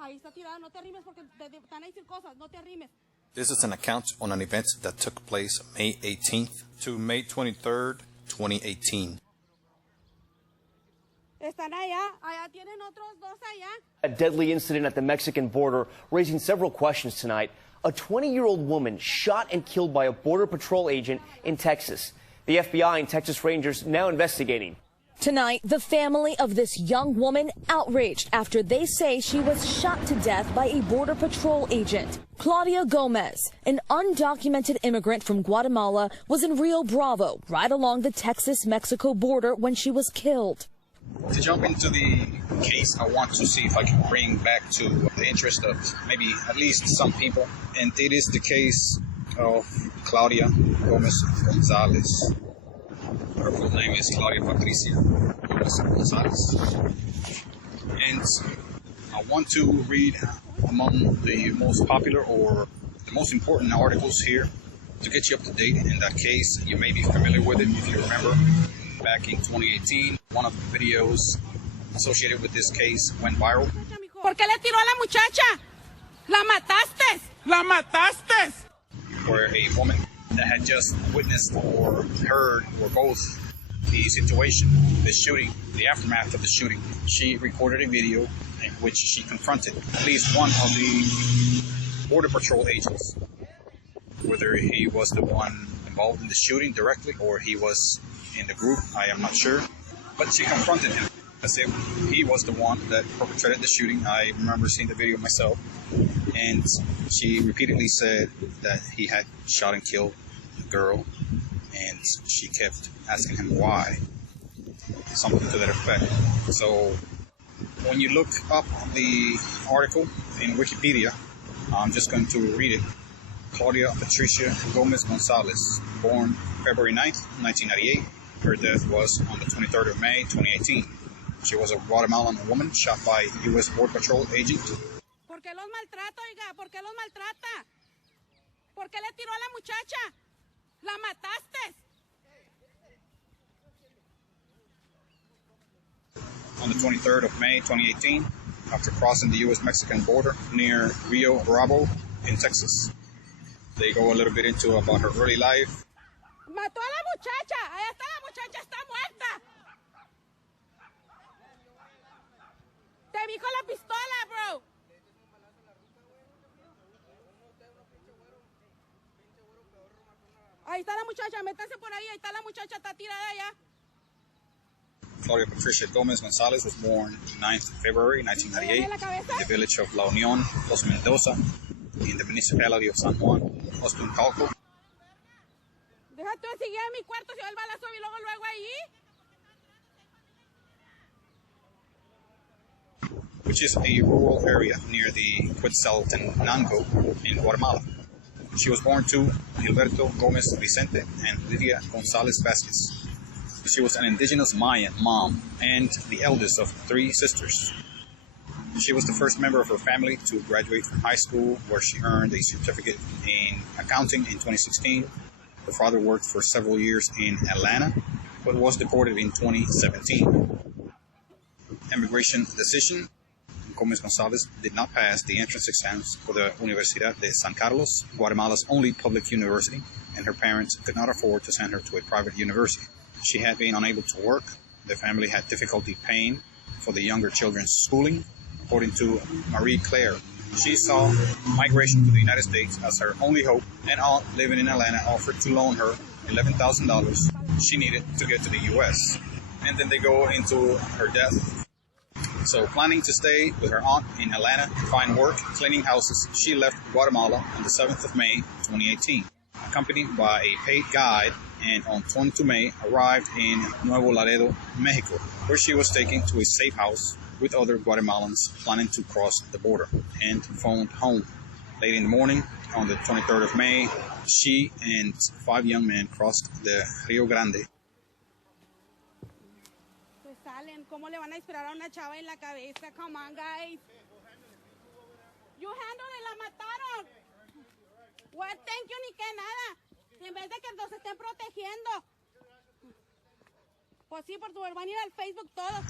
Ahí está tirada, no te arrimes porque te van a decir cosas, no te arrimes. This is an account on an event that took place May 18th to May 23rd, 2018. Están allá tienen otros dos allá. A deadly incident at the Mexican border raising several questions tonight. A 20-year-old woman shot and killed by a Border Patrol agent in Texas. The FBI and Texas Rangers now investigating. Tonight, the family of this young woman outraged after they say she was shot to death by a Border Patrol agent. Claudia Gómez, an undocumented immigrant from Guatemala, was in Rio Bravo, right along the Texas-Mexico border when she was killed. To jump into the case, I want to see if I can bring back to the interest of maybe at least some people. And it is the case of Claudia Gómez González. Her full name is Claudia Patricia Gómez González. And I want to read among the most popular or the most important articles here to get you up to date in that case. You may be familiar with it if you remember. Back in 2018, one of the videos associated with this case went viral. ¿Por qué le tiró a la muchacha? ¡La mataste! ¡La mataste! Where a woman that had just witnessed or heard or both the situation, the shooting, the aftermath of the shooting, she recorded a video in which she confronted at least one of the Border Patrol agents. Whether he was the one involved in the shooting directly or he was in the group, I am not sure, but she confronted him as if he was the one that perpetrated the shooting. I remember seeing the video myself, and she repeatedly said that he had shot and killed the girl, and she kept asking him why, something to that effect. So when you look up the article in Wikipedia, I'm just going to read it. Claudia Patricia Gómez González, born February 9th, 1998. Her death was on the 23rd of May, 2018. She was a Guatemalan woman shot by a U.S. Border Patrol agent. ¿Por qué los maltrata, oiga? ¿Por qué los maltrata? ¿Por qué le tiró a la muchacha? ¡La mataste! On the 23rd of May, 2018, after crossing the U.S.-Mexican border near Rio Bravo in Texas. They go a little bit into about her early life. Mató a la muchacha. Ahí está, la muchacha está muerta. Te vi con la pistola, bro. Ahí está la muchacha, métanse por ahí está la muchacha, está tirada allá. Claudia Patricia Gómez González was born 9th February 1998 in the village of La Unión, Los Mendoza, in the municipality of San Juan, Ostuncalco. Deja tú de seguir a mi cuarto, si va el balazo y luego ahí. Which is a rural area near the Quetzaltenango in Guatemala. She was born to Gilberto Gómez Vicente and Lidia González Vázquez. She was an indigenous Mayan mom and the eldest of 3 sisters. She was the first member of her family to graduate from high school, where she earned a certificate in accounting in 2016. Her father worked for several years in Atlanta, but was deported in 2017. Immigration decision. Gómez González did not pass the entrance exams for the Universidad de San Carlos, Guatemala's only public university, and her parents could not afford to send her to a private university. She had been unable to work. The family had difficulty paying for the younger children's schooling. According to Marie Claire, she saw migration to the United States as her only hope, and aunt living in Atlanta offered to loan her $11,000 she needed to get to the U.S. And then they go into her death. So planning to stay with her aunt in Atlanta to find work cleaning houses, she left Guatemala on the 7th of May, 2018, accompanied by a paid guide, and on 22 May arrived in Nuevo Laredo, Mexico, where she was taken to a safe house with other Guatemalans planning to cross the border, and phoned home. Late in the morning, on the 23rd of May, she and 5 young men crossed the Rio Grande. Pues salen, ¿cómo le van a esperar a una chava en la cabeza? Come on, guys. You handle it, la mataron. What, thank you, ni que nada. En vez de que nos estén protegiendo.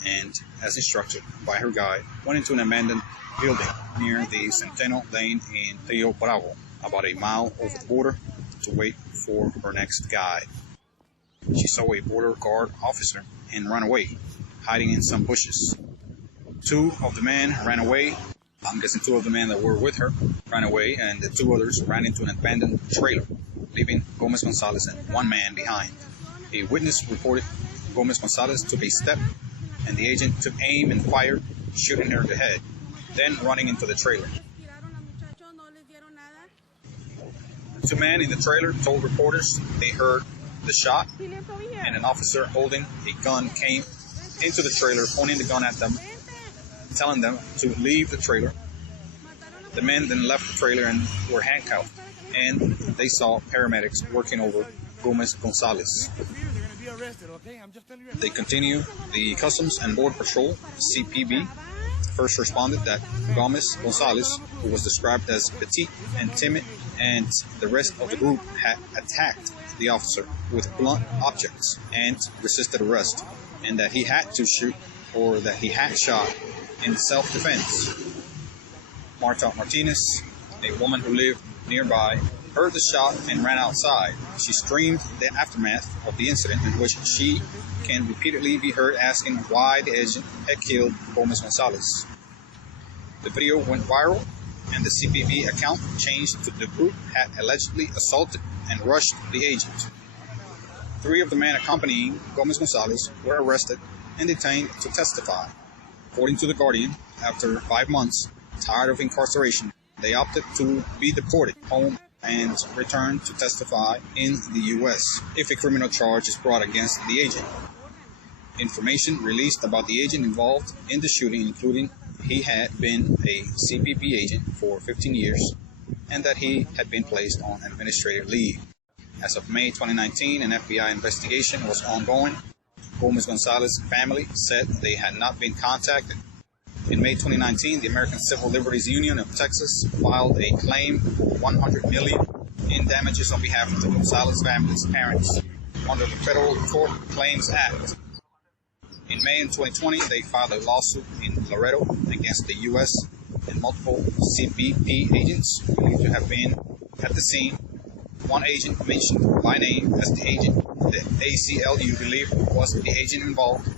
and, as instructed by her guide, went into an abandoned building near the Centeno Lane in Rio Bravo, about a mile over the border, to wait for her next guide. She saw a border guard officer and ran away, hiding in some bushes. Two of the men ran away. I'm guessing two of the men that were with her ran away, and the two others ran into an abandoned trailer, leaving Gómez González and one man behind. A witness reported Gómez González took a step, and the agent took aim and fired, shooting her in the head, then running into the trailer. The two men in the trailer told reporters they heard the shot, and an officer holding a gun came into the trailer, pointing the gun at them, telling them to leave the trailer. The men then left the trailer and were handcuffed, and they saw paramedics working over Gómez González. They continue. The Customs and Border Patrol, CPB, first responded that Gómez González, who was described as petite and timid, and the rest of the group had attacked the officer with blunt objects and resisted arrest, and that he had to shoot, or that he had shot, in self-defense. Marta Martinez, a woman who lived nearby, heard the shot and ran outside. She screamed the aftermath of the incident, in which she can repeatedly be heard asking why the agent had killed Gómez González. The video went viral, and the CPB account changed to the group had allegedly assaulted and rushed the agent. Three of the men accompanying Gómez González were arrested and detained to testify. According to The Guardian, after 5 months, tired of incarceration, they opted to be deported home and return to testify in the U.S. if a criminal charge is brought against the agent. Information released about the agent involved in the shooting, including he had been a CPB agent for 15 years and that he had been placed on administrative leave. As of May 2019, an FBI investigation was ongoing. Gómez González's family said they had not been contacted. In May 2019, the American Civil Liberties Union of Texas filed a claim for $100 million in damages on behalf of the González family's parents under the Federal Tort Claims Act. In May 2020, they filed a lawsuit in Laredo against the U.S. and multiple CBP agents believed to have been at the scene. One agent mentioned by name as the agent the ACLU believed was the agent involved,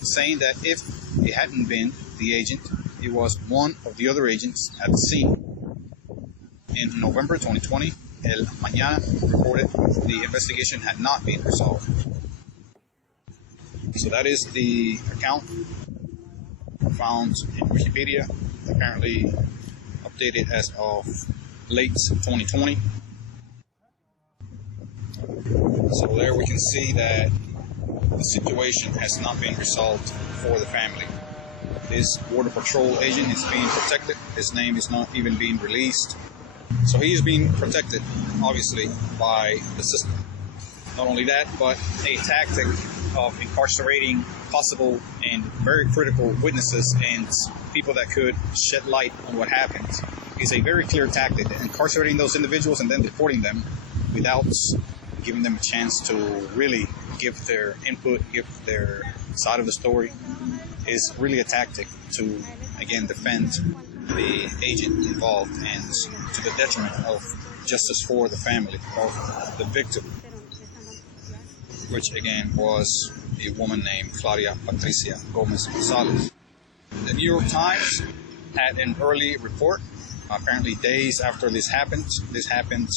saying that if it hadn't been the agent, it was one of the other agents at the scene. In November 2020, El Mañana reported the investigation had not been resolved. So that is the account found in Wikipedia, apparently updated as of late 2020. So there we can see that the situation has not been resolved for the family. This Border Patrol agent is being protected. His name is not even being released. So he is being protected, obviously, by the system. Not only that, but a tactic of incarcerating possible and very critical witnesses and people that could shed light on what happened is a very clear tactic. Incarcerating those individuals and then deporting them without giving them a chance to really give their input, give their side of the story, is really a tactic to, again, defend the agent involved and to the detriment of justice for the family of the victim, which again was a woman named Claudia Patricia Gómez González. The New York Times had an early report, apparently days after this happened. This happened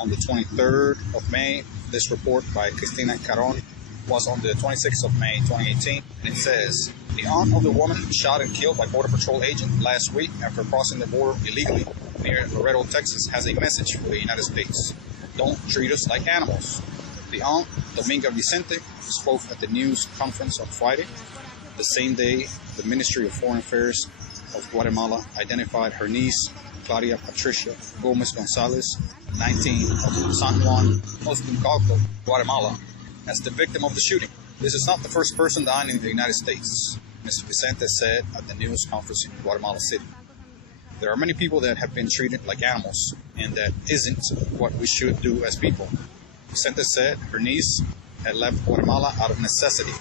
on the 23rd of May. This report by Cristina Caron was on the 26th of May 2018. And it says, the aunt of the woman shot and killed by Border Patrol agent last week after crossing the border illegally near Laredo, Texas, has a message for the United States. Don't treat us like animals. The aunt, Dominga Vicente, spoke at the news conference on Friday, the same day the Ministry of Foreign Affairs of Guatemala identified her niece, Claudia Patricia Gómez González, 19, of San Juan, Muslim Cauca, Guatemala, as the victim of the shooting. This is not the first person dying in the United States, Mr. Vicente said at the news conference in Guatemala City. There are many people that have been treated like animals, and that isn't what we should do as people. Vicente said her niece had left Guatemala out of necessity.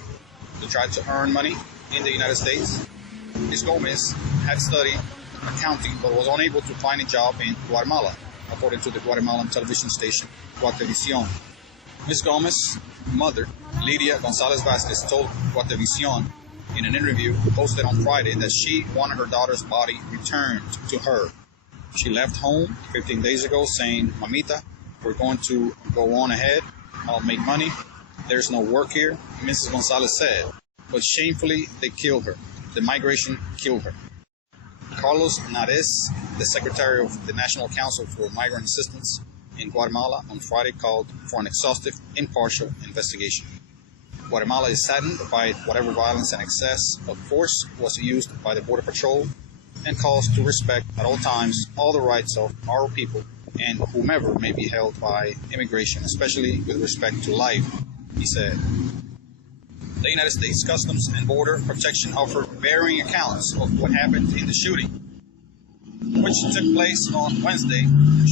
to try to earn money in the United States. Ms. Gomez had studied accounting but was unable to find a job in Guatemala, according to the Guatemalan television station Guatevisión. Ms. Gomez's mother, Lidia González Vasquez, told Guatevisión in an interview posted on Friday that she wanted her daughter's body returned to her. She left home 15 days ago saying, "Mamita, we're going to go on ahead. I'll make money. There's no work here," Mrs. González said. But shamefully, they killed her. The migration killed her. Carlos Nares, the secretary of the National Council for Migrant Assistance in Guatemala, on Friday called for an exhaustive, impartial investigation. Guatemala is saddened by whatever violence and excess of force was used by the Border Patrol and calls to respect at all times all the rights of our people and whomever may be held by immigration, especially with respect to life, he said. The United States Customs and Border Protection offered varying accounts of what happened in the shooting, which took place on Wednesday,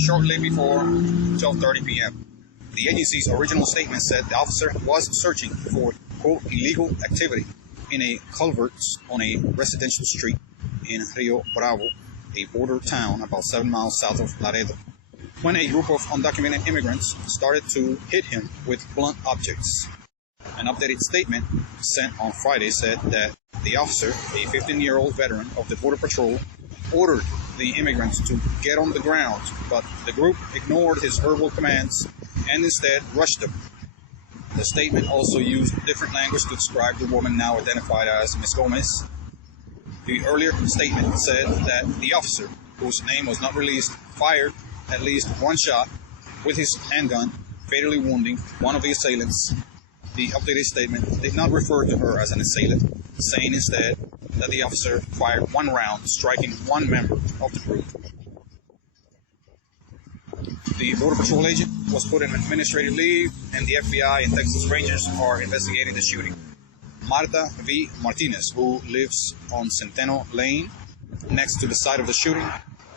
shortly before 12:30 p.m. The agency's original statement said the officer was searching for, quote, illegal activity in a culvert on a residential street in Rio Bravo, a border town about 7 miles south of Laredo, when a group of undocumented immigrants started to hit him with blunt objects. An updated statement sent on Friday said that the officer, a 15-year-old veteran of the Border Patrol, ordered the immigrants to get on the ground, but the group ignored his verbal commands and instead rushed them. The statement also used different language to describe the woman now identified as Ms. Gomez. The earlier statement said that the officer, whose name was not released, fired at least one shot with his handgun, fatally wounding one of the assailants. The updated statement did not refer to her as an assailant, saying instead that the officer fired one round, striking one member of the group. The Border Patrol agent was put on administrative leave, and the FBI and Texas Rangers are investigating the shooting. Marta V. Martinez, who lives on Centeno Lane, next to the site of the shooting,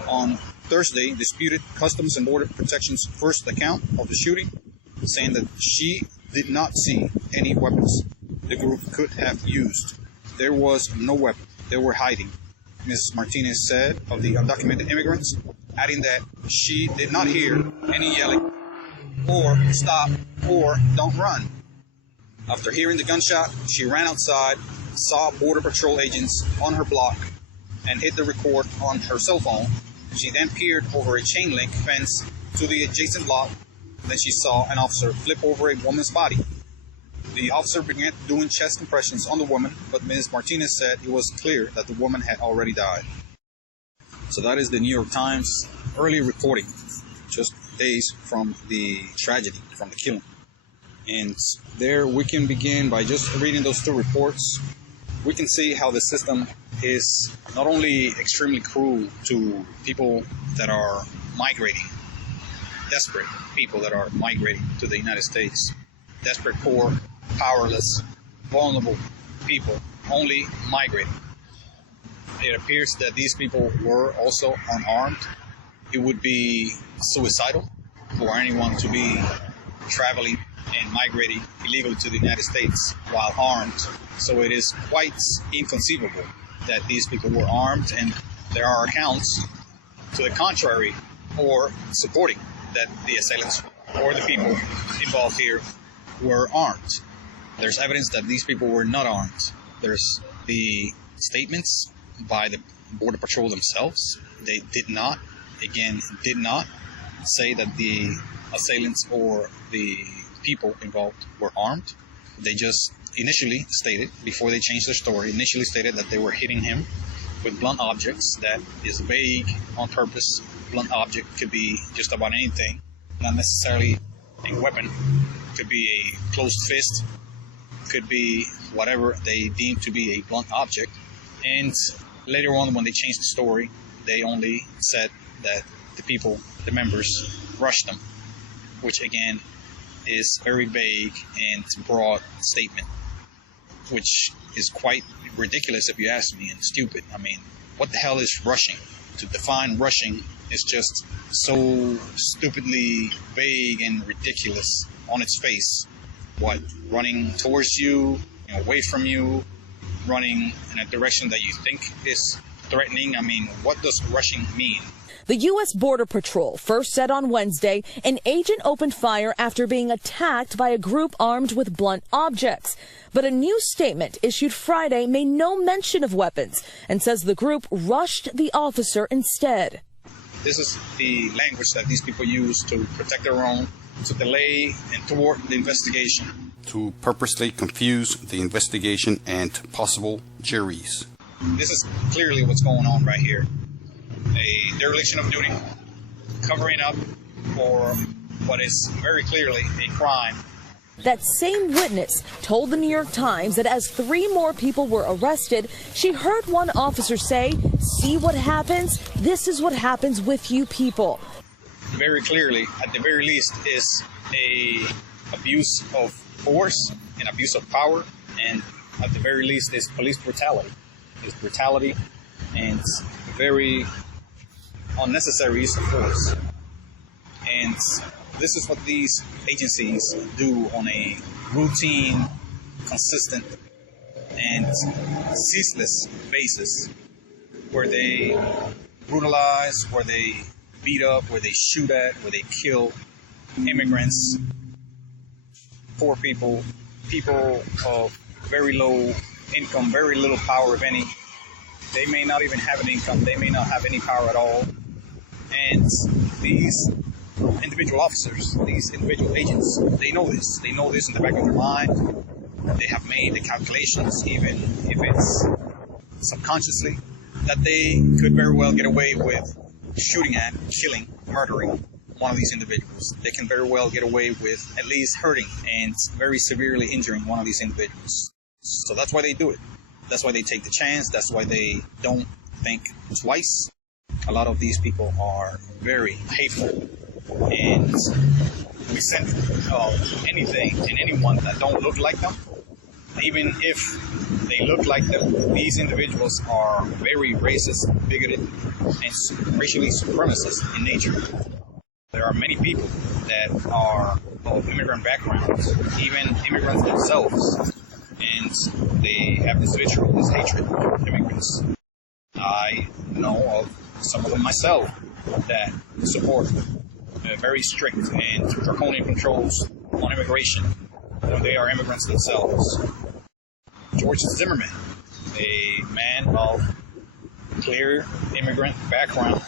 on Thursday disputed Customs and Border Protection's first account of the shooting, saying that she did not see any weapons the group could have used. There was no weapon. They were hiding, Ms. Martinez said of the undocumented immigrants, adding that she did not hear any yelling or stop or don't run. After hearing the gunshot, she ran outside, saw Border Patrol agents on her block, and hit the record on her cell phone. She then peered over a chain link fence to the adjacent lot. Then she saw an officer flip over a woman's body. The officer began doing chest compressions on the woman, but Ms. Martinez said it was clear that the woman had already died. So that is the New York Times early reporting, just days from the tragedy, from the killing. And there we can begin by just reading those two reports. We can see how the system is not only extremely cruel to people that are migrating, desperate people that are migrating to the United States, desperate, poor, powerless, vulnerable people only migrating. It appears that these people were also unarmed. It would be suicidal for anyone to be traveling and migrating illegally to the United States while armed. So it is quite inconceivable that these people were armed, and there are accounts to the contrary or supporting that the assailants or the people involved here were armed. There's evidence that these people were not armed. There's the statements by the Border Patrol themselves. They did not say that the assailants or the people involved were armed. They just initially stated, before they changed their story, that they were hitting him with blunt objects. That is vague on purpose. Blunt object could be just about anything, not necessarily a weapon. Could be a closed fist, could be whatever they deem to be a blunt object. And later on, when they changed the story, they only said that the people, the members, rushed them, which again is very vague and broad statement, which is quite ridiculous if you ask me, and stupid. I mean, what the hell is rushing? To define rushing is just so stupidly vague and ridiculous on its face. What, running towards you, away from you, running in a direction that you think is threatening. I mean, what does rushing mean? The U.S. Border Patrol first said on Wednesday an agent opened fire after being attacked by a group armed with blunt objects. But a new statement issued Friday made no mention of weapons and says the group rushed the officer instead. This is the language that these people use to protect their own, to delay and thwart the investigation. To purposely confuse the investigation and possible juries. This is clearly what's going on right here. A dereliction of duty, covering up for what is very clearly a crime. That same witness told the New York Times that as 3 more people were arrested, she heard one officer say, "See what happens? This is what happens with you people." Very clearly, at the very least, is a abuse of force, an abuse of power, and at the very least is police brutality. It's brutality and very unnecessary use of force. And this is what these agencies do on a routine, consistent, and ceaseless basis, where they brutalize, where they beat up, where they shoot at, where they kill immigrants, poor people, people of very low income, very little power, if any. They may not even have an income. They may not have any power at all. And these individual officers, these individual agents, they know this. They know this in the back of their mind. They have made the calculations, even if it's subconsciously, that they could very well get away with shooting at, killing, murdering one of these individuals. They can very well get away with at least hurting and very severely injuring one of these individuals. So that's why they do it. That's why they take the chance. That's why they don't think twice. A lot of these people are very hateful and resentful of anything and anyone that don't look like them. Even if they look like them, these individuals are very racist, bigoted, and racially supremacist in nature. There are many people that are of immigrant backgrounds, even immigrants themselves, and they have this vitriol, this hatred of immigrants. I know of some of them myself that support very strict and draconian controls on immigration when they are immigrants themselves. George Zimmerman, a man of clear immigrant background,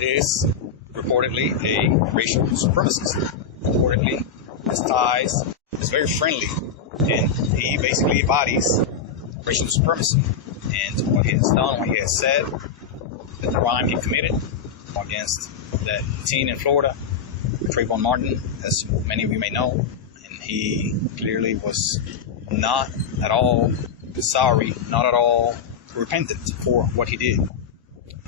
is reportedly a racial supremacist. Reportedly, his ties is very friendly, and he basically embodies racial supremacy. And what he has done, what he has said, the crime he committed against that teen in Florida, Trayvon Martin, as many of you may know, and he clearly was not at all sorry, not at all repentant for what he did.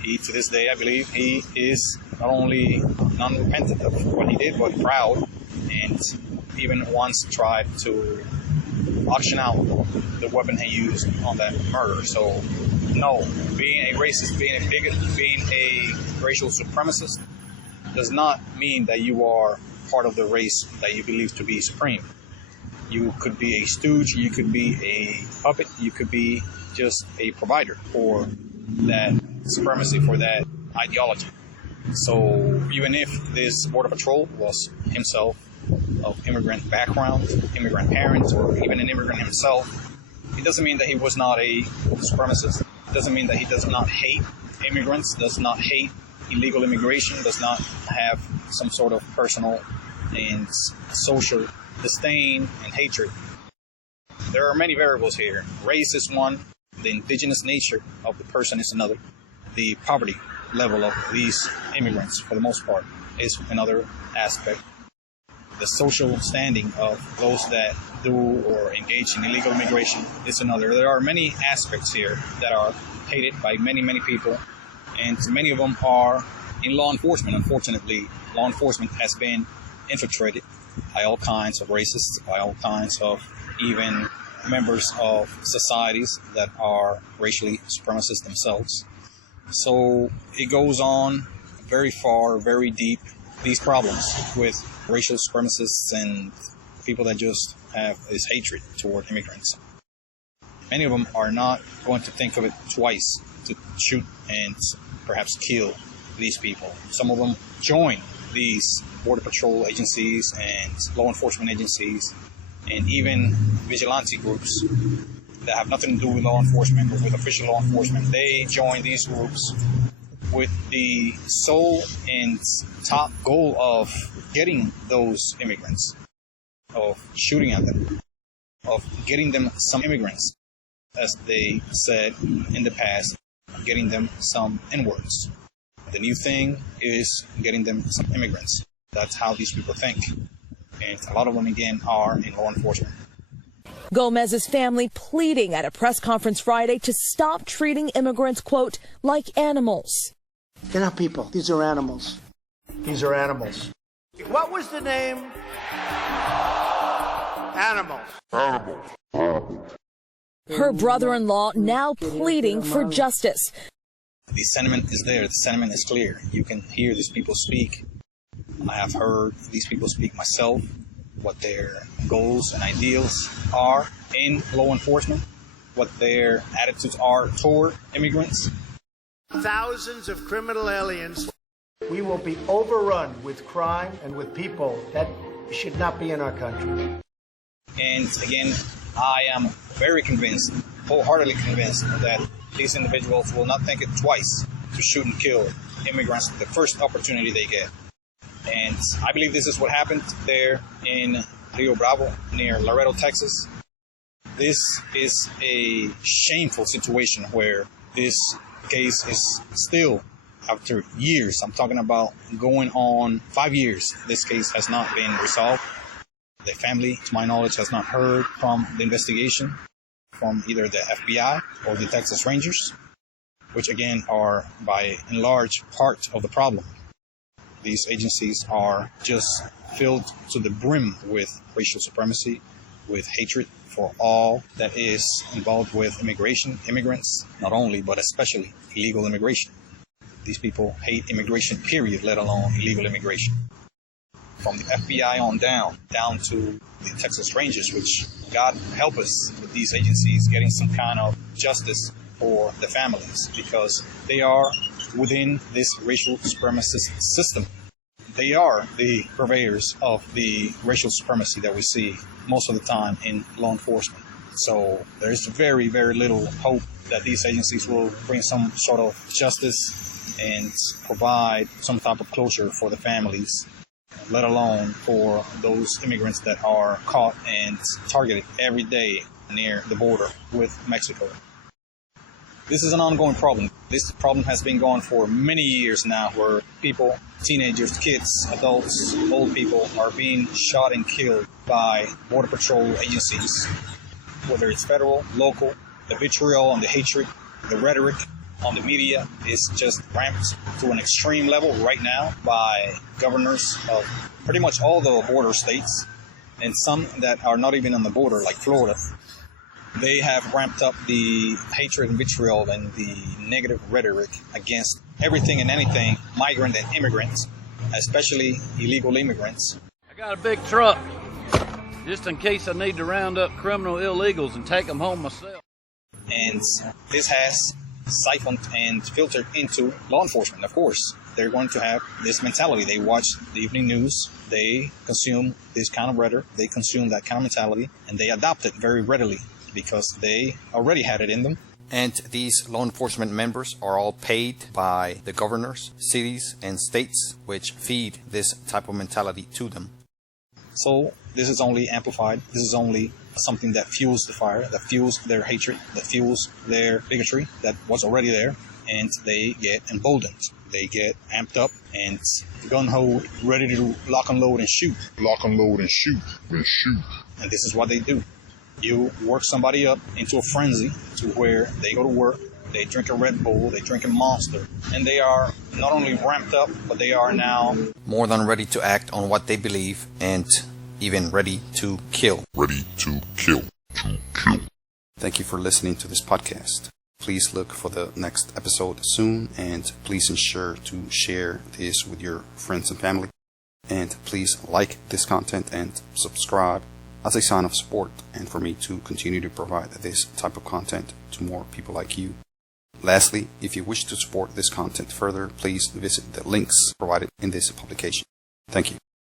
He, to this day, I believe, he is not only non-repentant of what he did, but proud, and even once tried to auction out the weapon he used on that murder. So, no, being a racist, being a bigot, being a racial supremacist does not mean that you are part of the race that you believe to be supreme. You could be a stooge, you could be a puppet, you could be just a provider for that supremacy, for that ideology. So even if this Border Patrol was himself of immigrant background, immigrant parents, or even an immigrant himself, it doesn't mean that he was not a supremacist. It doesn't mean that he does not hate immigrants, does not hate illegal immigration, does not have some sort of personal and social disdain and hatred. There are many variables here. Race is one, the indigenous nature of the person is another, the poverty level of these immigrants, for the most part, is another aspect. The social standing of those that do or engage in illegal immigration is another. There are many aspects here that are hated by many, many people, and many of them are in law enforcement. Unfortunately, law enforcement has been infiltrated by all kinds of racists, by all kinds of even members of societies that are racially supremacist themselves. So it goes on very far, very deep, these problems with racial supremacists and people that just have this hatred toward immigrants. Many of them are not going to think of it twice to shoot and perhaps kill these people. Some of them join these border patrol agencies and law enforcement agencies and even vigilante groups that have nothing to do with law enforcement or with official law enforcement. They join these groups with the sole and top goal of getting those immigrants, of shooting at them, of getting them some immigrants, as they said in the past, getting them some N-words. The new thing is getting them some immigrants. That's how these people think. And a lot of them, again, are in law enforcement. Gomez's family pleading at a press conference Friday to stop treating immigrants, quote, like animals. They're not people. These are animals. These are animals. What was the name? Animals. Her brother-in-law now pleading for justice. The sentiment is there. The sentiment is clear. You can hear these people speak. I have heard these people speak myself, what their goals and ideals are in law enforcement, what their attitudes are toward immigrants. Thousands of criminal aliens. We will be overrun with crime and with people that should not be in our country. And again, I am very convinced, wholeheartedly convinced, that these individuals will not think it twice to shoot and kill immigrants the first opportunity they get. And I believe this is what happened there in Rio Bravo near Laredo, Texas. This is a shameful situation where this case is still, after years, I'm talking about going on 5 years, this case has not been resolved. The family, to my knowledge, has not heard from the investigation from either the FBI or the Texas Rangers, which again are by and large part of the problem. These agencies are just filled to the brim with racial supremacy, with hatred for all that is involved with immigration, immigrants, not only, but especially illegal immigration. These people hate immigration, period, let alone illegal immigration. From the FBI on down to the Texas Rangers, which God help us with these agencies getting some kind of justice for the families, because they are within this racial supremacist system. They are the purveyors of the racial supremacy that we see most of the time in law enforcement. So there's very, very little hope that these agencies will bring some sort of justice and provide some type of closure for the families, let alone for those immigrants that are caught and targeted every day near the border with Mexico. This is an ongoing problem. This problem has been going for many years now, where people, teenagers, kids, adults, old people are being shot and killed by Border Patrol agencies, whether it's federal, local. The vitriol and the hatred, the rhetoric on the media is just ramped to an extreme level right now by governors of pretty much all the border states, and some that are not even on the border, like Florida. They have ramped up the hatred and vitriol and the negative rhetoric against everything and anything migrant and immigrants, especially illegal immigrants. I got a big truck, just in case I need to round up criminal illegals and take them home myself. And this has siphoned and filtered into law enforcement. Of course, they're going to have this mentality. They watch the evening news, they consume this kind of rhetoric, they consume that kind of mentality, and they adopt it very readily because they already had it in them. And these law enforcement members are all paid by the governors, cities, and states, which feed this type of mentality to them. So this is only amplified. This is only something that fuels the fire, that fuels their hatred, that fuels their bigotry that was already there, and they get emboldened. They get amped up and gun-ho, ready to lock and load and shoot. Lock and load and shoot. And shoot. And this is what they do. You work somebody up into a frenzy to where they go to work, they drink a Red Bull, they drink a Monster, and they are not only ramped up, but they are now more than ready to act on what they believe, and even ready to kill. Ready to kill. Thank you for listening to this podcast. Please look for the next episode soon, and please ensure to share this with your friends and family. And please like this content and subscribe as a sign of support and for me to continue to provide this type of content to more people like you. Lastly, if you wish to support this content further, please visit the links provided in this publication. Thank you.